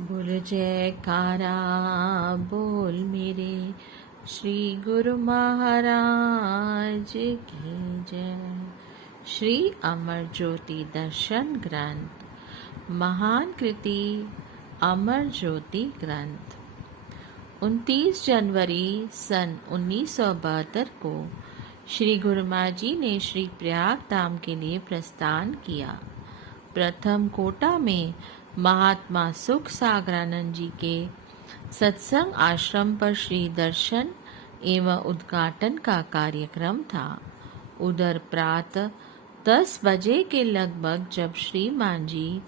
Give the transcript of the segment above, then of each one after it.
बोल जयकारा बोल मेरे श्री गुरु महाराज की जय। श्री अमर ज्योति दर्शन ग्रंथ महान कृति अमर ज्योति ग्रंथ 29 जनवरी सन 1972 को श्री गुरु महाराज जी ने श्री प्रयाग धाम के लिए प्रस्थान किया। प्रथम कोटा में महात्मा सुख सागरानंद जी के सत्संग आश्रम पर श्री दर्शन एवं उद्घाटन का कार्यक्रम था। उधर प्रातः 10 बजे के लगभग जब श्रीमान जी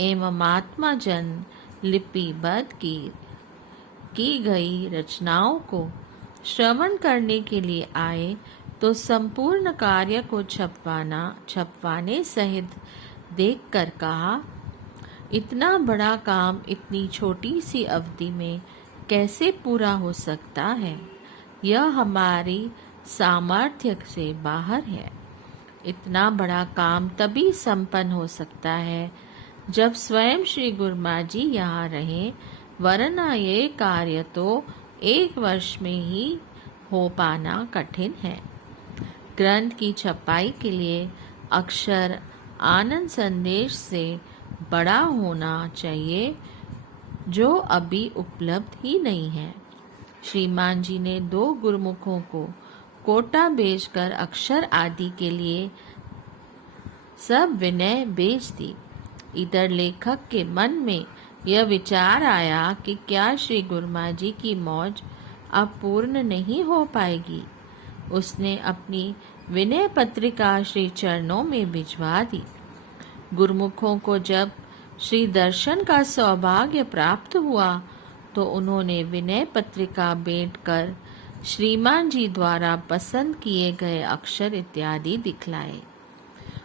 एवं महात्मा जन लिपिबद्ध की गई रचनाओं को श्रवण करने के लिए आए तो संपूर्ण कार्य को छपवाने सहित देखकर कहा, इतना बड़ा काम इतनी छोटी सी अवधि में कैसे पूरा हो सकता है। यह हमारी सामर्थ्य से बाहर है। इतना बड़ा काम तभी संपन्न हो सकता है जब स्वयं श्री गुरु महाराज जी यहाँ रहे, वरना ये कार्य तो 1 वर्ष में ही हो पाना कठिन है। ग्रंथ की छपाई के लिए अक्षर आनंद संदेश से बड़ा होना चाहिए, जो अभी उपलब्ध ही नहीं है। श्रीमान जी ने 2 गुरुमुखों को कोटा भेजकर अक्षर आदि के लिए सब विनय भेज दी। इधर लेखक के मन में यह विचार आया कि क्या श्री गुरु महाराज जी की मौज अब पूर्ण नहीं हो पाएगी। उसने अपनी विनय पत्रिका श्री चरणों में भिजवा दी। गुरुमुखों को जब श्री दर्शन का सौभाग्य प्राप्त हुआ तो उन्होंने विनय पत्रिका भेंट कर श्रीमान जी द्वारा पसंद किए गए अक्षर इत्यादि दिखलाए।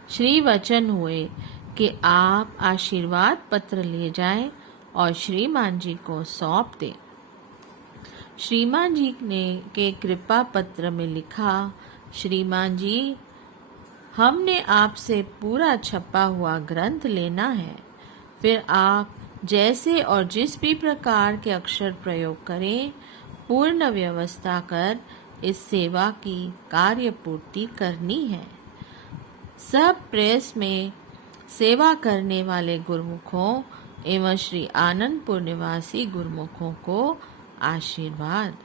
श्री वचन हुए कि आप आशीर्वाद पत्र ले जाएं और श्रीमान जी को सौंप दें। श्रीमान जी ने के कृपा पत्र में लिखा, श्रीमान जी, हमने आपसे पूरा छपा हुआ ग्रंथ लेना है। फिर आप जैसे और जिस भी प्रकार के अक्षर प्रयोग करें, पूर्ण व्यवस्था कर इस सेवा की कार्य पूर्ति करनी है। सब प्रेस में सेवा करने वाले गुरुमुखों एवं श्री आनंदपुर निवासी गुरुमुखों को आशीर्वाद।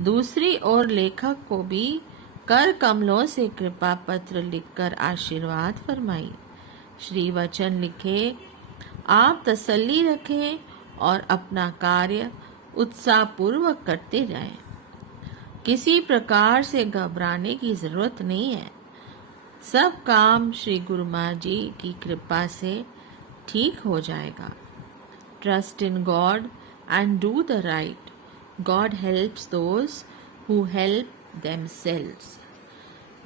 दूसरी ओर लेखक को भी कर कमलों से कृपा पत्र लिखकर आशीर्वाद फरमाई। श्री वचन लिखे, आप तसल्ली रखें और अपना कार्य उत्साहपूर्वक करते जाएं। किसी प्रकार से घबराने की जरूरत नहीं है। सब काम श्री गुरु महाराज जी की कृपा से ठीक हो जाएगा। Trust in God and do the right. God helps those who help themselves।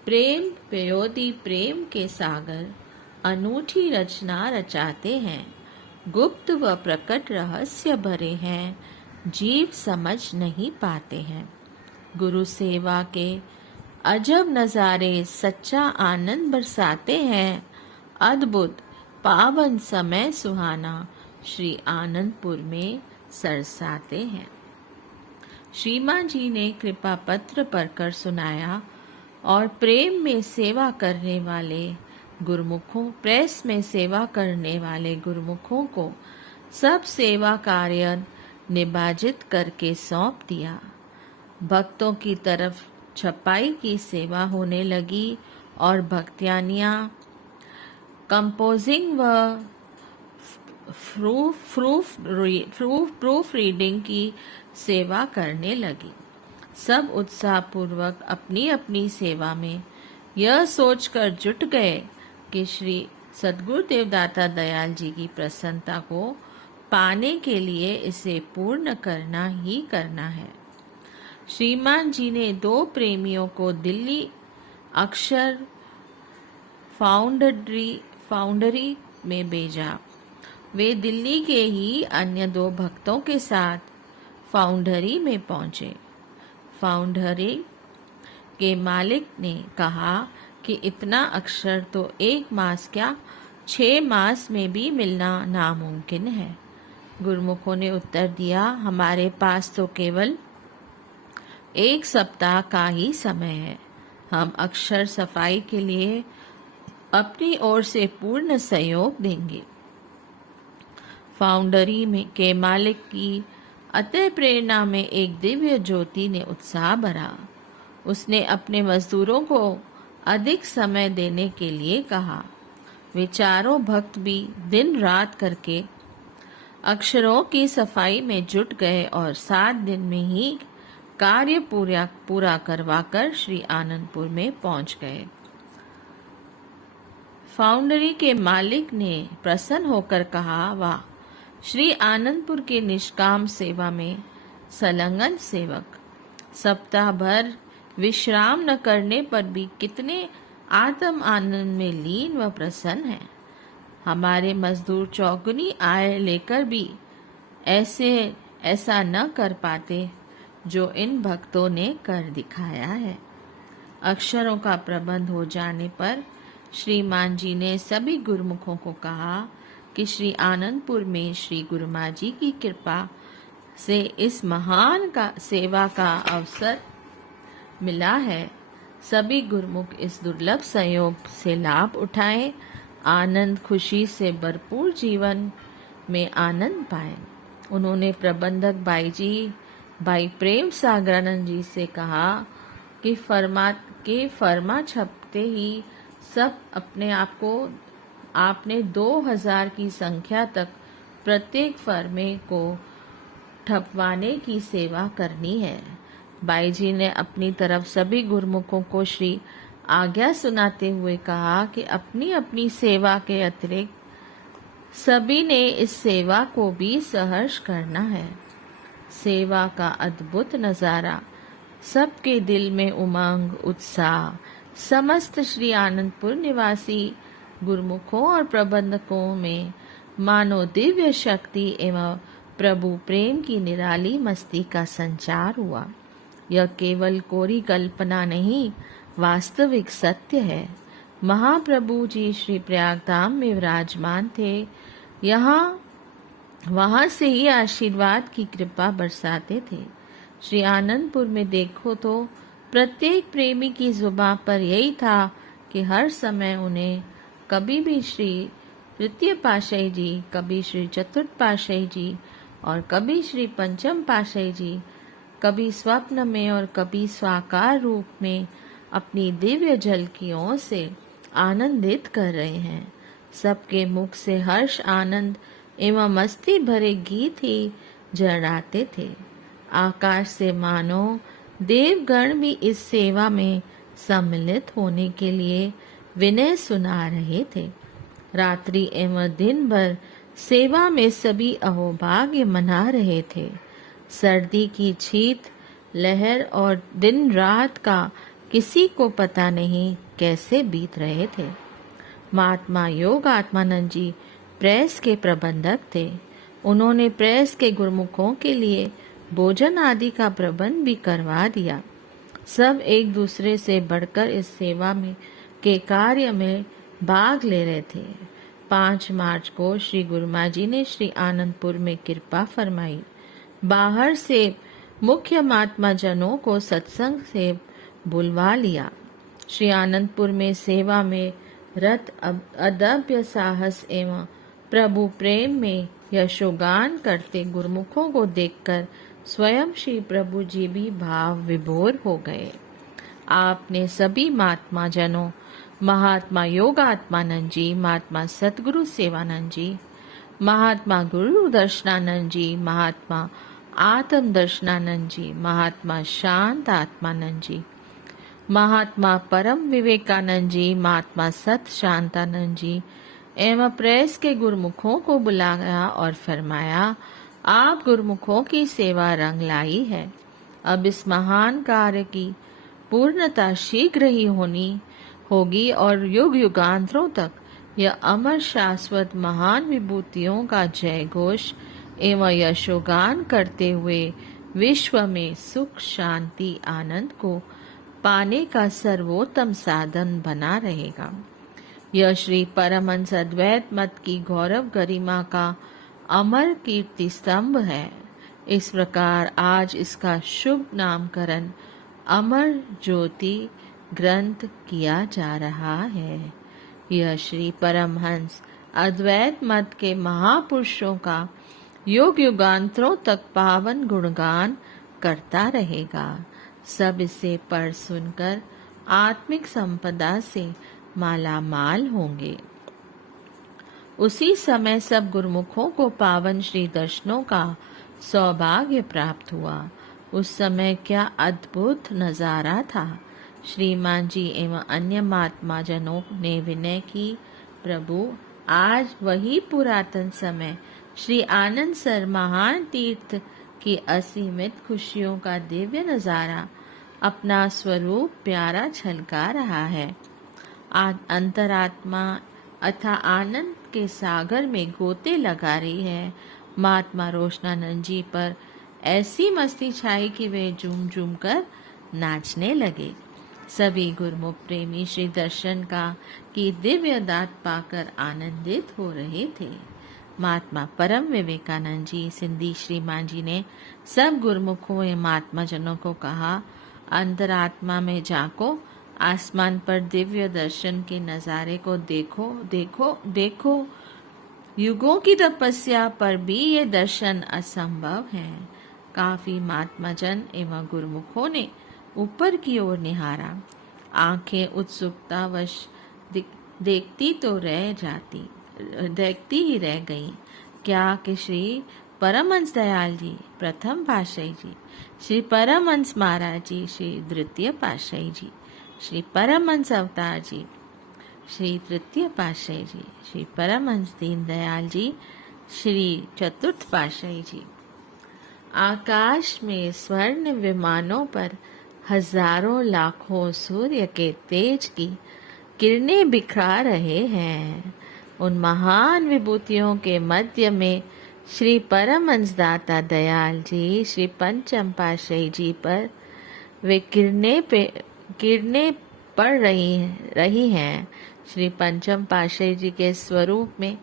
प्रेम प्रयोति प्रेम के सागर अनूठी रचना रचाते हैं। गुप्त व प्रकट रहस्य भरे हैं, जीव समझ नहीं पाते हैं। गुरु सेवा के अजब नज़ारे सच्चा आनंद बरसाते हैं। अद्भुत पावन समय सुहाना श्री आनंदपुर में सरसाते हैं। श्रीमान जी ने कृपा पत्र पढ़कर सुनाया और प्रेस में सेवा करने वाले गुरुमुखों को सब सेवा कार्य निबाजित करके सौंप दिया। भक्तों की तरफ छपाई की सेवा होने लगी और भक्तियानियाँ कंपोजिंग व प्रूफ रीडिंग की सेवा करने लगी। सब उत्साहपूर्वक अपनी अपनी सेवा में यह सोचकर जुट गए कि श्री सद्गुरु देवदाता दयाल जी की प्रसन्नता को पाने के लिए इसे पूर्ण करना ही करना है। श्रीमान जी ने 2 प्रेमियों को दिल्ली अक्षर फाउंडरी में भेजा। वे दिल्ली के ही अन्य 2 भक्तों के साथ फाउंडरी में पहुंचे। फाउंडरी के मालिक ने कहा कि इतना अक्षर तो 1 मास क्या 6 मास में भी मिलना नामुमकिन है। गुरुमुखों ने उत्तर दिया, हमारे पास तो केवल 1 सप्ताह का ही समय है। हम अक्षर सफाई के लिए अपनी ओर से पूर्ण सहयोग देंगे। फाउंडरी में के मालिक की अतः प्रेरणा में एक दिव्य ज्योति ने उत्साह भरा। उसने अपने मजदूरों को अधिक समय देने के लिए कहा। वे चारों भक्त भी दिन रात करके अक्षरों की सफाई में जुट गए और 7 दिन में ही कार्य पूरा करवाकर श्री आनंदपुर में पहुंच गए। फाउंडरी के मालिक ने प्रसन्न होकर कहा, वाह, श्री आनंदपुर के निष्काम सेवा में संलग्न सेवक सप्ताह भर विश्राम न करने पर भी कितने आत्म आनंद में लीन व प्रसन्न हैं। हमारे मजदूर चौगुनी आय लेकर भी ऐसा न कर पाते जो इन भक्तों ने कर दिखाया है। अक्षरों का प्रबंध हो जाने पर श्रीमान जी ने सभी गुरुमुखों को कहा कि श्री आनंदपुर में श्री गुरुमा जी की कृपा से इस महान सेवा का अवसर मिला है। सभी गुरुमुख इस दुर्लभ संयोग से लाभ उठाएं, आनंद खुशी से भरपूर जीवन में आनंद पाएं। उन्होंने प्रबंधक भाई प्रेम सागरानंद जी से कहा कि फरमा छपते ही सब अपने आप को आपने 2000 की संख्या तक प्रत्येक फर्मे को ठपवाने की सेवा करनी है। बाई जी ने अपनी तरफ सभी गुरुमुखों को श्री आज्ञा सुनाते हुए कहा कि अपनी अपनी सेवा के अतिरिक्त सभी ने इस सेवा को भी सहर्ष करना है। सेवा का अद्भुत नजारा, सबके दिल में उमंग उत्साह, समस्त श्री आनंदपुर निवासी गुरुमुखों और प्रबंधकों में मानो दिव्य शक्ति एवं प्रभु प्रेम की निराली मस्ती का संचार हुआ। यह केवल कोरी कल्पना नहीं, वास्तविक सत्य है। महाप्रभु जी श्री प्रयागधाम में विराजमान थे। वहां से ही आशीर्वाद की कृपा बरसाते थे। श्री आनंदपुर में देखो तो प्रत्येक प्रेमी की जुबान पर यही था कि हर समय उन्हें कभी भी श्री तृतीय पातशाही जी, कभी श्री चतुर्थ पातशाही जी और कभी श्री पंचम पातशाही जी, कभी स्वप्न में और कभी साकार रूप में अपनी दिव्य झलकियों से आनंदित कर रहे हैं। सबके मुख से हर्ष, आनंद एवं मस्ती भरे गीत ही झरनाते थे। आकाश से मानो देवगण भी इस सेवा में सम्मिलित होने के लिए विनय सुना रहे थे। रात्रि एवं दिन भर सेवा में सभी अहोभाग्य मना रहे थे। सर्दी की शीत लहर और दिन रात का किसी को पता नहीं कैसे बीत रहे थे। महात्मा योग आत्मानंद जी प्रेस के प्रबंधक थे। उन्होंने प्रेस के गुरुमुखों के लिए भोजन आदि का प्रबंध भी करवा दिया। सब एक दूसरे से बढ़कर इस सेवा में के कार्य में भाग ले रहे थे। 5 मार्च को श्री गुरुमा जी ने श्री आनंदपुर में कृपा फरमाई। बाहर से मुख्य महात्मा जनों को सत्संग से बुलवा लिया। श्री आनंदपुर में सेवा में रत अदम्य साहस एवं प्रभु प्रेम में यशोगान करते गुरुमुखों को देखकर स्वयं श्री प्रभु जी भी भाव विभोर हो गए। आपने सभी महात्मा जनों, महात्मा योगात्मानंद जी, महात्मा सतगुरु सेवानंद जी, महात्मा गुरु दर्शनानंद जी, महात्मा आत्म दर्शनानंद जी, महात्मा शांत आत्मानंद जी, महात्मा परम विवेकानंद जी, महात्मा सत शांतानंद जी एवं प्रेस के गुरुमुखों को बुलाया और फरमाया, आप गुरुमुखों की सेवा रंग लाई है। अब इस महान कार्य की पूर्णता शीघ्र ही होगी और युग युगांतरों तक यह अमर शाश्वत महान विभूतियों का जय घोष एवं यशोगान करते हुए विश्व में सुख शांति आनंद को पाने का सर्वोत्तम साधन बना रहेगा। यह श्री परमहंस अद्वैत मत की गौरव गरिमा का अमर कीर्ति स्तंभ है। इस प्रकार आज इसका शुभ नामकरण अमर ज्योति ग्रंथ किया जा रहा है। यह श्री परमहंस अद्वैत मत के महापुरुषों का युग युगांतरों तक पावन गुणगान करता रहेगा। सब इसे पढ़ सुनकर आत्मिक संपदा से माला माल होंगे। उसी समय सब गुरुमुखों को पावन श्री दर्शनों का सौभाग्य प्राप्त हुआ। उस समय क्या अद्भुत नजारा था। श्रीमान जी एवं अन्य महात्मा जनों ने विनय की, प्रभु आज वही पुरातन समय श्री आनंद सर महान तीर्थ की असीमित खुशियों का दिव्य नजारा अपना स्वरूप प्यारा झलका रहा है। अंतरात्मा अथा आनंद के सागर में गोते लगा रही है। महात्मा रोशनानंद जी पर ऐसी मस्ती छाई कि वे झूम झूम कर नाचने लगे। सभी गुरुमुख प्रेमी श्री दर्शन का की दिव्य दात पाकर आनंदित हो रहे थे। महात्मा परम विवेकानंद जी सिंधी श्रीमान जी ने सब गुरुमुखों एवं महात्मा जनों को कहा, अंतरात्मा में झांको, आसमान पर दिव्य दर्शन के नजारे को देखो देखो देखो। युगों की तपस्या पर भी ये दर्शन असंभव है। काफी महात्मा जन एवं गुरुमुखों ने ऊपर की ओर निहारा। आंखें उत्सुकतावश देखती ही रह गईं। क्या कि श्री परमहंस दयाल जी प्रथम पातशाही जी, श्री परमहंस महाराज जी श्री द्वितीय पातशाही जी, श्री परमहंस अवतार जी श्री तृतीय पातशाही जी, श्री परमहंस दीनदयाल जी श्री चतुर्थ पातशाही जी आकाश में स्वर्ण विमानों पर हजारों लाखों सूर्य के तेज की किरणें बिखरा रहे हैं। उन महान विभूतियों के मध्य में श्री परमहंस दाता दयाल जी श्री पंचम पातशाही जी पर वे किरणें पड़ रही हैं। श्री पंचम पातशाही जी के स्वरूप में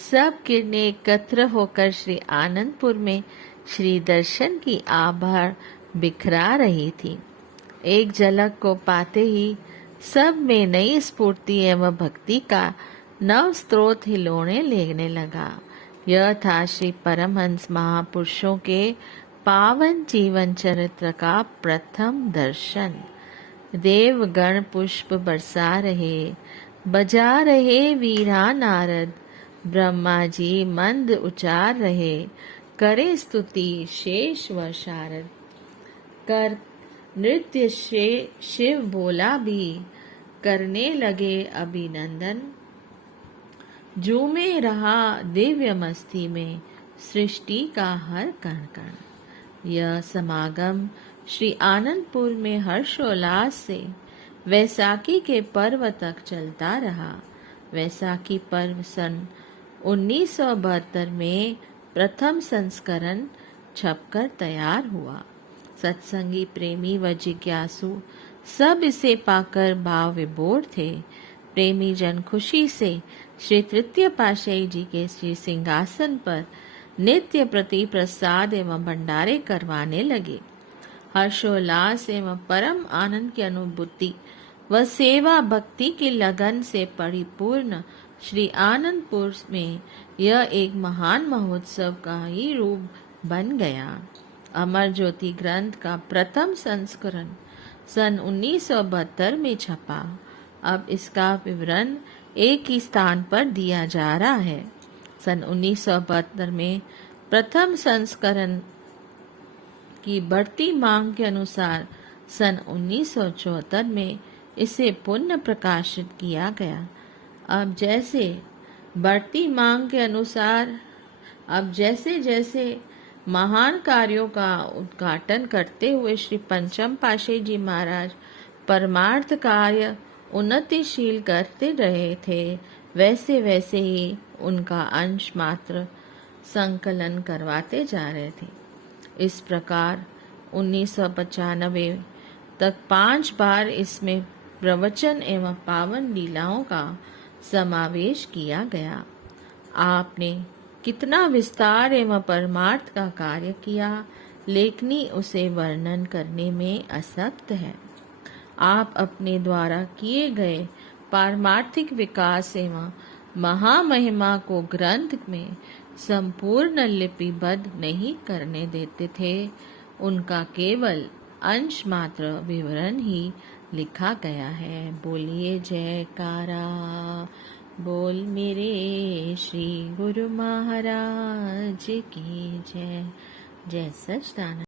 सब किरणें एकत्र होकर श्री आनंदपुर में श्री दर्शन की आभा बिखरा रही थी। एक झलक को पाते ही सब में नई स्फूर्ति एवं भक्ति का नव स्रोत हिलोने लेने लगा। यह था श्री परमहंस महापुरुषों के पावन जीवन चरित्र का प्रथम दर्शन। देवगण पुष्प बरसा रहे, बजा रहे वीरा नारद, ब्रह्मा जी मंद उचार रहे, करे स्तुति शेष व शारद। कर नृत्य शिव बोला भी, करने लगे अभिनंदन। झूमे रहा दिव्य मस्ती में सृष्टि का हर कण कण। यह समागम श्री आनंदपुर में हर्षोल्लास से वैसाखी के पर्व तक चलता रहा। वैसाखी पर्व सन 1972 में प्रथम संस्करण छपकर तैयार हुआ। सत्संगी प्रेमी व जिज्ञासु सब इसे पाकर भाव विभोर थे। प्रेमी जन खुशी से श्री तृतीय पातशाही जी के श्री सिंहासन पर नित्य प्रति प्रसाद एवं भंडारे करवाने लगे। हर्षोल्लास एवं परम आनंद की अनुभूति व सेवा भक्ति की लगन से परिपूर्ण श्री आनंदपुर में यह एक महान महोत्सव का ही रूप बन गया। अमर ज्योति ग्रंथ का प्रथम संस्करण सन 1972 में छपा। अब इसका विवरण एक ही स्थान पर दिया जा रहा है। सन 1972 में प्रथम संस्करण की बढ़ती मांग के अनुसार सन 1974 में इसे पुनः प्रकाशित किया गया। अब जैसे बढ़ती मांग के अनुसार अब जैसे जैसे महान कार्यों का उद्घाटन करते हुए श्री पंचम पातशाही जी महाराज परमार्थ कार्य उन्नतिशील करते रहे थे, वैसे वैसे ही उनका अंश मात्र संकलन करवाते जा रहे थे। इस प्रकार 1995 तक 5 बार इसमें प्रवचन एवं पावन लीलाओं का समावेश किया गया। आपने कितना विस्तार एवं परमार्थ का कार्य किया, लेखनी उसे वर्णन करने में असक्त है। आप अपने द्वारा किए गए पारमार्थिक विकास एवं महामहिमा को ग्रंथ में संपूर्ण लिपिबद्ध नहीं करने देते थे। उनका केवल अंश मात्र विवरण ही लिखा गया है। बोलिए जयकारा बोल मेरे श्री गुरु महाराज की जय। जय सच्चिदानंद।